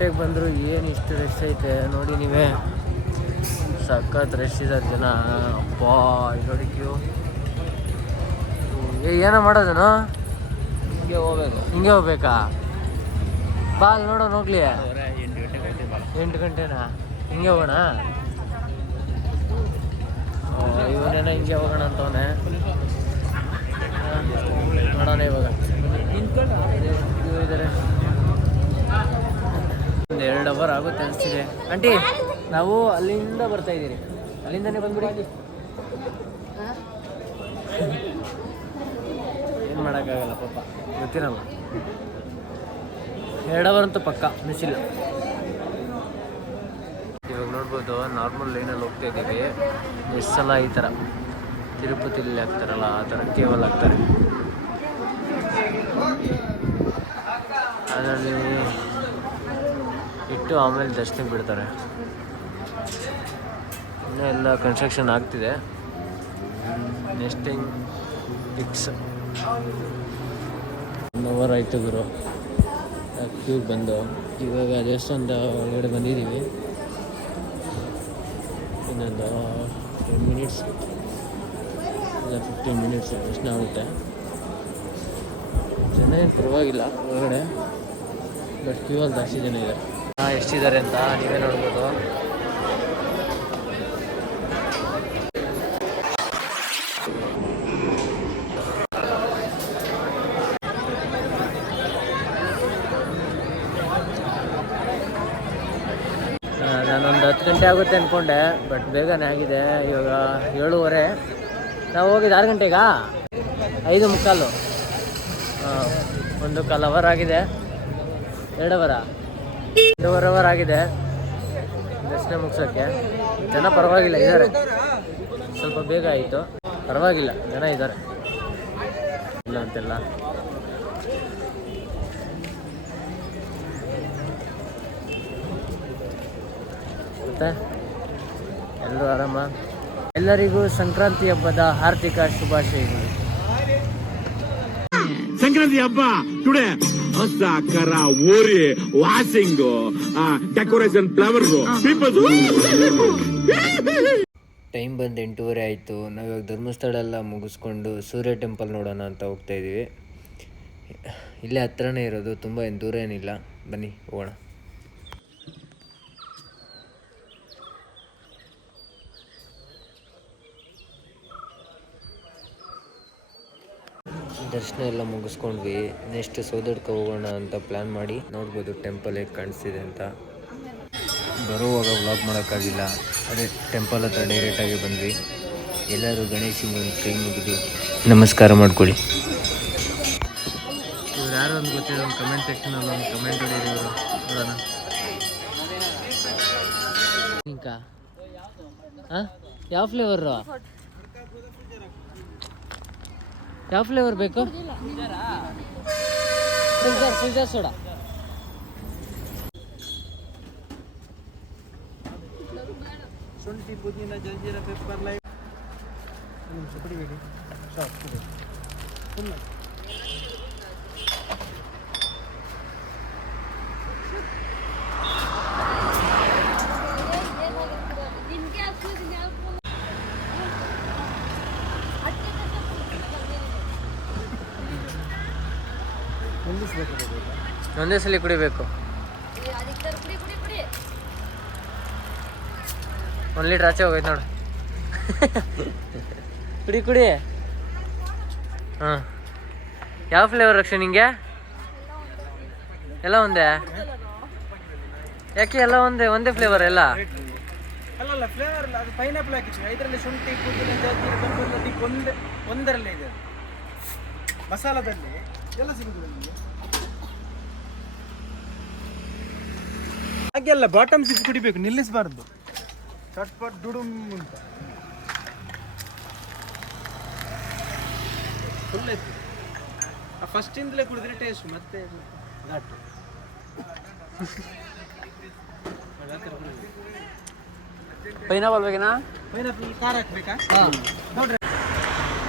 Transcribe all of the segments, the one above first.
ಗಂಟೆಗೆ ಬಂದರೂ ಏನು ಇಷ್ಟು ರಶ್ ಐತೆ ನೋಡಿ ನೀವೇ. ಸಖತ್ ರಶ್ ಇದ್ದಾರೆ ಜನ. ಅಪ್ಪಾ ನೋಡಿ ಕ್ಯೂ. ಏನೋ ಮಾಡೋದನು ಹಿಂಗೆ ಹೋಗ್ಬೇಕಾ? ಬಾ ಅಲ್ಲಿ ನೋಡೋಣ ಹೋಗ್ಲಿ. 8 ಗಂಟೆನಾ? ಹಿಂಗೆ ಹೋಗೋಣ. ಇವನೇನೋ ಹಿಂಗೆ ಹೋಗೋಣ ಅಂತವನೇ. ನೋಡೋಣ ಇವಾಗ. ಇದ್ದಾರೆ 1 2 ಅವರ್ ಆಗುತ್ತೆ ಅನಿಸ್ತಿದೆ. ಆಂಟಿ ನಾವು ಅಲ್ಲಿಂದ ಬರ್ತಾ ಇದ್ದೀರಿ, ಅಲ್ಲಿಂದನೇ ಬಂದ್ಬಿಡಿ. ಏನು ಮಾಡೋಕ್ಕಾಗಲ್ಲ ಪಾಪ, ಗೊತ್ತಿರಲ್ಲ. 2 ಅವರ್ ಅಂತೂ ಪಕ್ಕ ಮಿಸ್ಸಿಲ್ಲ. ಇವಾಗ ನೋಡ್ಬೋದು ನಾರ್ಮಲ್ ಲೈನಲ್ಲಿ ಹೋಗ್ತಾ ಇದ್ದೀವಿ. ಎಷ್ಟು ಸಲ ಈ ಥರ ತಿರುಪತಿಲಿ ಹಾಕ್ತಾರಲ್ಲ ಆ ಥರ ಕೇವಲ ಹಾಕ್ತಾರೆ. ಅದರಲ್ಲಿ ಇಟ್ಟು ಆಮೇಲೆ ದರ್ಶನಕ್ಕೆ ಬಿಡ್ತಾರೆ. ಇನ್ನೂ ಎಲ್ಲ ಕನ್ಸ್ಟ್ರಕ್ಷನ್ ಆಗ್ತಿದೆ. Next time fix. 1 ಅವರ್ ಆಯಿತು ಗುರು ಕ್ಯೂಗೆ ಬಂದು. ಇವಾಗ ದೇವಸ್ಥಾನದ ಒಳಗಡೆ ಬಂದಿದ್ದೀವಿ. ಇನ್ನೊಂದು 10 ಮಿನಿಟ್ಸ್ ಇಲ್ಲ 15 ಮಿನಿಟ್ಸ್ ದರ್ಶನ ಆಗುತ್ತೆ. ಜನ ಏನು ಪರವಾಗಿಲ್ಲ ಒಳಗಡೆ, ಬಟ್ ಕ್ಯೂ ಅಲ್ಲಿ ಜಾಸ್ತಿ ಜನ ಇದ್ದಾರೆ. ಎಷ್ಟಿದ್ದಾರೆ ಅಂತ ನೀವೇ ನೋಡ್ಬೋದು. ನಾನೊಂದು 10 ಗಂಟೆ ಆಗುತ್ತೆ ಅಂದ್ಕೊಂಡೆ, ಬಟ್ ಬೇಗನೆ ಆಗಿದೆ. ಇವಾಗ 7:30. ನಾವು ಹೋಗಿದ್ದು 6 ಗಂಟೆಗಾ? 5:45. 1.25 ಅವರ್ ಆಗಿದೆ. 2 ಅವರ 2.5 ಅವರ್ ಆಗಿದೆ ದರ್ಶನ ಮುಗಿಸೋಕ್ಕೆ. ಜನ ಪರವಾಗಿಲ್ಲ ಇದ್ದಾರೆ, ಸ್ವಲ್ಪ ಬೇಗ ಆಯಿತು. ಪರವಾಗಿಲ್ಲ ಜನ ಇದ್ದಾರೆ, ಇಲ್ಲ ಅಂತೆಲ್ಲ. ಮತ್ತೆ ಎಲ್ಲರೂ ಆರಾಮ? ಎಲ್ಲರಿಗೂ ಸಂಕ್ರಾಂತಿ ಹಬ್ಬದ ಹಾರ್ದಿಕ ಶುಭಾಶಯಗಳು. ಸಂಕ್ರಾಂತಿ ಹಬ್ಬ ಟುಡೇ ಹೊಸ ಕರ ಓರಿ ವಾಷಿಂಗ್ ಡೆಕೋರೇಷನ್ ಫ್ಲವರ್ಸ್ ಟೈಮ್ ಬಂದು 8:30 ಆಯಿತು. ನಾವಿವಾಗ ಧರ್ಮಸ್ಥಳ ಎಲ್ಲ ಮುಗಿಸ್ಕೊಂಡು ಸೂರ್ಯ ಟೆಂಪಲ್ ನೋಡೋಣ ಅಂತ ಹೋಗ್ತಾ ಇದ್ದೀವಿ. ಇಲ್ಲೇ ಹತ್ರನೇ ಇರೋದು, ತುಂಬ ಏನು ದೂರ ಏನಿಲ್ಲ. ಬನ್ನಿ ಹೋಗೋಣ. ದರ್ಶನ ಎಲ್ಲ ಮುಗಿಸ್ಕೊಂಡ್ವಿ. ನೆಕ್ಸ್ಟ್ ಸೌದಡ್ಕ ಹೋಗೋಣ ಅಂತ ಪ್ಲ್ಯಾನ್ ಮಾಡಿ. ನೋಡ್ಬೋದು ಟೆಂಪಲ್ ಹೇಗೆ ಕಾಣಿಸ್ತಿದೆ ಅಂತ. ಬರುವಾಗ ವ್ಲಾಗ್ ಮಾಡೋಕ್ಕಾಗಿಲ್ಲ, ಅದೇ ಟೆಂಪಲ್ ಹತ್ರ ಡೈರೆಕ್ಟಾಗಿ ಬಂದ್ವಿ. ಎಲ್ಲರೂ ಗಣೇಶಿಗೆ ಒಂದು ಕೈ ಮುಗಿದು ನಮಸ್ಕಾರ ಮಾಡ್ಕೊಳ್ಳಿ. ಇವ್ರು ಯಾರು ಅಂತ ಗೊತ್ತಿರೋ ಒಂದು ಕಮೆಂಟ್ ಸೆಕ್ಷನಲ್ಲಿ ಒಂದು ಕಮೆಂಟ್ ಹೊಡೀರಿ ಇವರು, ನೋಡೋಣ. ಇಂಕಾ ಹಾಂ ಯಾವ ಫ್ಲೇವರು? ಯಾವ ಫ್ಲೇವರ್ ಬೇಕು? Filter soda. ಶುಂಠಿ, ಪುದೀನ, ಜಂಜೀರ, ಪೆಪ್ಪರ್, ಲೈಟ್ ಕುಡಿಬೇಡಿ. ಒಂದೇ ಸಲ ಕುಡಿಬೇಕು. 1 ಲೀಟ್ರ್ ಆಚೆ ಹೋಗೈತೆ ನೋಡು. ಕುಡಿ. ಹಾಂ ಯಾವ ಫ್ಲೇವರ್ ರಕ್ಷ ನಿಂಗೆ? ಎಲ್ಲ ಒಂದೇ? ಯಾಕೆ ಎಲ್ಲ ಒಂದೇ ಫ್ಲೇವರ್ ಎಲ್ಲ? ಅಲ್ಲ ಫ್ಲೇವರ್ ಅಲ್ಲ, ಅದು ಪೈನಾಪಲ್ ಹಾಕಿದ್ವಿ. ಇದರಲ್ಲಿ ಶುಂಠಿ, ಪುದೀನ, ಜೀರಿಗೆ, ಬೆಳ್ಳುಳ್ಳಿ ಒಂದರಲ್ಲೇ ಇದೆ. ಮಸಾಲದಲ್ಲಿ ಎಲ್ಲ ಸಿಗುತ್ತದೆ ನಿಮಗೆ. ಹಾಗೆಲ್ಲ ಬಾಟಮ್ ಸಿಪ್ಪು ಕುಡಿಬೇಕು, ನಿಲ್ಲಿಸಬಾರ್ದು. ಚಟ್ಪಟ್ ದುಡುಮ್ ಅಂತ ಫುಲ್ ಐತಿ. ಫಸ್ಟಿಂದಲೇ ಕುಡಿದ್ರೆ ಟೇಸ್ಟ್, ಮತ್ತೆ ಘಾಟು. ಪೈನಾಪಲ್ ಬೇಕನಾ? ಪೈನಾಪಲ್ ಖಾರ ಹಾಕ್ಬೇಕಾ? ನೋಡ್ರಿ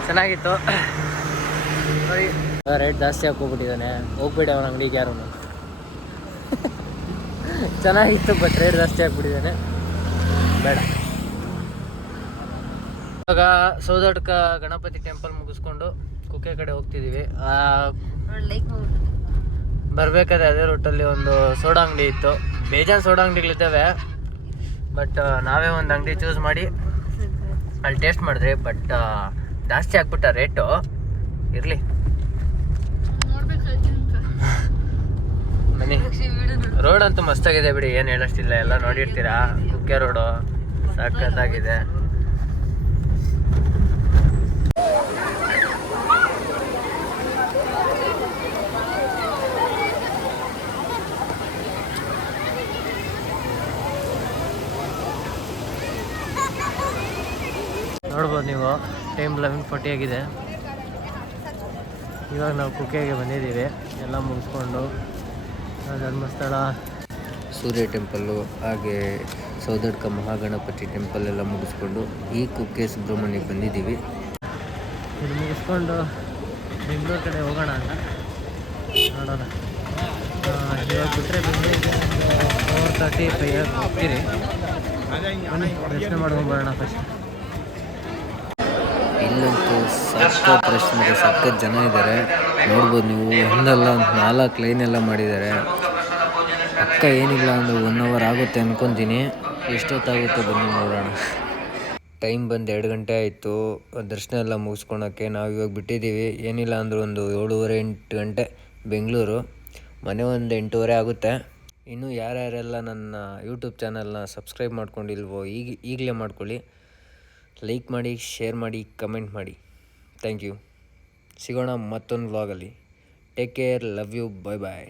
ಚೆನ್ನಾಗಿತ್ತು. ನೋಡಿ ರೇಟ್ ಜಾಸ್ತಿ ಹಾಕೋಗ್ಬಿಟ್ಟಿದ್ದಾನೆ. ಹೋಗ್ಬೇಡಿ ಅವನ ಅಂಗಡಿಗೆ ಯಾರು. ಚೆನ್ನಾಗಿತ್ತು, ಬಟ್ ರೇಟ್ ಜಾಸ್ತಿ ಆಗಿಬಿಟ್ಟಿದ್ದಾನೆ, ಬೇಡ. ಇವಾಗ ಸೌದಡ್ಕ ಗಣಪತಿ ಟೆಂಪಲ್ ಮುಗಿಸ್ಕೊಂಡು ಕುಕ್ಕೆ ಕಡೆ ಹೋಗ್ತಿದ್ದೀವಿ. ಬರಬೇಕಾದ್ರೆ ಅದೇ ರೂಟಲ್ಲಿ ಒಂದು ಸೋಡಾ ಅಂಗಡಿ ಇತ್ತು. ಬೇಜಾನ್ ಸೋಡಾ ಅಂಗಡಿಗಳಿದ್ದಾವೆ, ಬಟ್ ನಾವೇ ಒಂದು ಅಂಗಡಿ ಚೂಸ್ ಮಾಡಿ ಅಲ್ಲಿ ಟೇಸ್ಟ್ ಮಾಡಿದ್ರಿ. ಬಟ್ ಜಾಸ್ತಿ ಆಗ್ಬಿಟ್ಟ ರೇಟು. ಇರಲಿ ಬನ್ನಿ. ರೋಡ್ ಅಂತೂ ಮಸ್ತಾಗಿದೆ ಬಿಡಿ, ಏನು ಹೇಳಷ್ಟಿಲ್ಲ. ಎಲ್ಲ ನೋಡಿರ್ತೀರಾ, ಕುಕ್ಕೆ ರೋಡು ಸಖತ್ತಾಗಿದೆ. ನೋಡ್ಬೋದು ನೀವು, ಟೈಮ್ 11:40 ಆಗಿದೆ. ಇವಾಗ ನಾವು ಕುಕ್ಕೆಗೆ ಬಂದಿದ್ದೀವಿ, ಎಲ್ಲ ಮುಗಿಸ್ಕೊಂಡು ಧರ್ಮಸ್ಥಳ, ಸೂರ್ಯ ಟೆಂಪಲ್ಲು, ಹಾಗೆ ಸೌದಡ್ಕ ಮಹಾಗಣಪತಿ ಟೆಂಪಲ್ ಎಲ್ಲ ಮುಗಿಸ್ಕೊಂಡು ಈ ಕುಕ್ಕೆ ಸುಬ್ರಹ್ಮಣ್ಯಕ್ಕೆ ಬಂದಿದ್ದೀವಿ. ಇದು ಮುಗಿಸ್ಕೊಂಡು ಬೆಂಗಳೂರು ಕಡೆ ಹೋಗೋಣ ಅಂತ ನೋಡೋಣ. ಇವಾಗ ಬಿಟ್ಟರೆ ಬೆಂಗಳೂರಿಗೆ 4:35 ಹೋಗ್ತೀರಿ. ದರ್ಶನ ಮಾಡ್ಕೊಂಡು ಬರೋಣ ಫಸ್ಟ್. ಇಲ್ಲಂತೂ ಸಖತ್ ರಶ್ ಇದೆ, ಸಖತ್ ಜನ ಇದ್ದಾರೆ. ನೋಡ್ಬೋದು ನೀವು, ಒಂದಲ್ಲ 4 ಲೈನ್ ಎಲ್ಲ ಮಾಡಿದ್ದಾರೆ. ಅಕ್ಕ ಏನಿಲ್ಲ ಅಂದರೆ 1 hour ಆಗುತ್ತೆ ಅಂದ್ಕೊತೀನಿ. ಎಷ್ಟೊತ್ತಾಗುತ್ತೆ ಬನ್ನಿ ನೋಡೋಣ. ಟೈಮ್ ಬಂದು 2 ಗಂಟೆ ಆಯಿತು ದರ್ಶನ ಎಲ್ಲ ಮುಗಿಸ್ಕೊಳಕ್ಕೆ. ನಾವು ಇವಾಗ ಬಿಟ್ಟಿದ್ದೀವಿ, ಏನಿಲ್ಲ ಅಂದರೂ ಒಂದು 7:30-8 ಗಂಟೆ ಬೆಂಗಳೂರು. ಮನೆ ಒಂದು 8:30 ಆಗುತ್ತೆ. ಇನ್ನೂ ಯಾರ್ಯಾರೆಲ್ಲ ನನ್ನ ಯೂಟ್ಯೂಬ್ ಚಾನಲ್ನ ಸಬ್ಸ್ಕ್ರೈಬ್ ಮಾಡ್ಕೊಂಡಿಲ್ವೋ ಈಗಲೇ ಮಾಡ್ಕೊಳ್ಳಿ. ಲೈಕ್ ಮಾಡಿ, ಶೇರ್ ಮಾಡಿ, ಕಮೆಂಟ್ ಮಾಡಿ. Thank you. ಸಿಗೋಣ ಮತ್ತೊಂದು ವ್ಲಾಗಲ್ಲಿ. Take care, love you, bye bye.